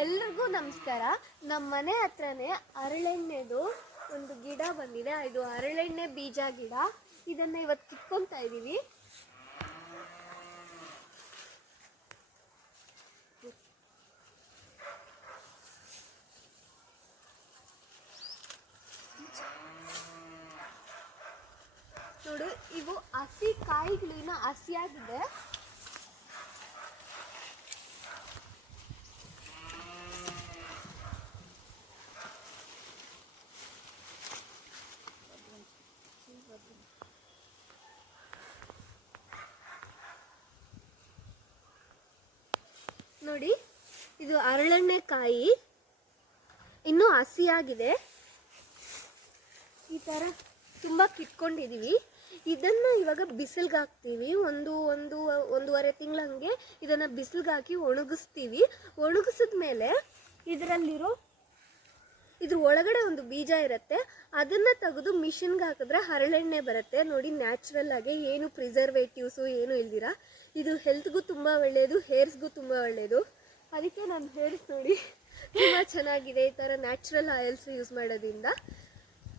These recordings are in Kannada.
ಎಲ್ರಿಗೂ ನಮಸ್ಕಾರ. ನಮ್ಮ ಮನೆ ಹತ್ರನೇ ಅರಳೆಣ್ಣೆದು ಒಂದು ಗಿಡ ಬಂದಿದೆ. ಇದು ಅರಳೆಣ್ಣೆ ಬೀಜ ಗಿಡ. ಇದನ್ನ ಇವತ್ತು ಕಿತ್ಕೊಂತಾ ಇದ್ದೀವಿ ನೋಡು, ಇವು ಹಸಿ ಕಾಯಿಗಳಿನ ಹಸಿಯಾಗಿದೆ. ನೋಡಿ, ಇದು ಅರಳೆಣ್ಣೆಕಾಯಿ ಇನ್ನೂ ಹಸಿಯಾಗಿದೆ. ಈ ಥರ ತುಂಬ ಕಿತ್ಕೊಂಡಿದೀವಿ. ಇದನ್ನ ಇವಾಗ ಬಿಸಿಲ್ಗೆ ಹಾಕ್ತೀವಿ. ಒಂದು ಒಂದು, ಒಂದೂವರೆ ತಿಂಗಳಂಗೆ ಇದನ್ನ ಬಿಸಿಲ್ಗೆ ಹಾಕಿ ಒಣಗಿಸ್ತೀವಿ. ಒಣಗಿಸಿದ ಮೇಲೆ ಇದರಲ್ಲಿರೋ ಇದ್ರ ಒಳಗಡೆ ಒಂದು ಬೀಜ ಇರುತ್ತೆ, ಅದನ್ನ ತೆಗೆದು ಮಿಷಿನ್ಗೆ ಹಾಕಿದ್ರೆ ಹರಳೆಣ್ಣೆ ಬರುತ್ತೆ. ನೋಡಿ, ನ್ಯಾಚುರಲ್ ಆಗಿ ಏನು ಪ್ರಿಸರ್ವೇಟಿವ್ಸು ಏನು ಇಲ್ದಿರ. ಇದು ಹೆಲ್ತ್ಗೂ ತುಂಬ ಒಳ್ಳೆಯದು ಹೇರ್ಸ್ಗೂ ತುಂಬ ಒಳ್ಳೆಯದು ಅದಕ್ಕೆ ನಾನು ಹೇರ್ಸ್ ನೋಡಿ, ತುಂಬ ಚೆನ್ನಾಗಿದೆ. ಈ ಥರ ನ್ಯಾಚುರಲ್ ಆಯಿಲ್ಸ್ ಯೂಸ್ ಮಾಡೋದ್ರಿಂದ.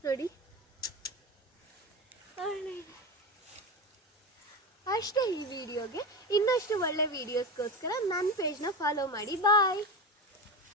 ನೋಡಿ. ಅಷ್ಟೇ ಈ ವಿಡಿಯೋಗೆ. ಇನ್ನಷ್ಟು ಒಳ್ಳೆ ವಿಡಿಯೋಸ್ಗೋಸ್ಕರ ನನ್ನ ಪೇಜ್ನ ಫಾಲೋ ಮಾಡಿ. ಬಾಯ್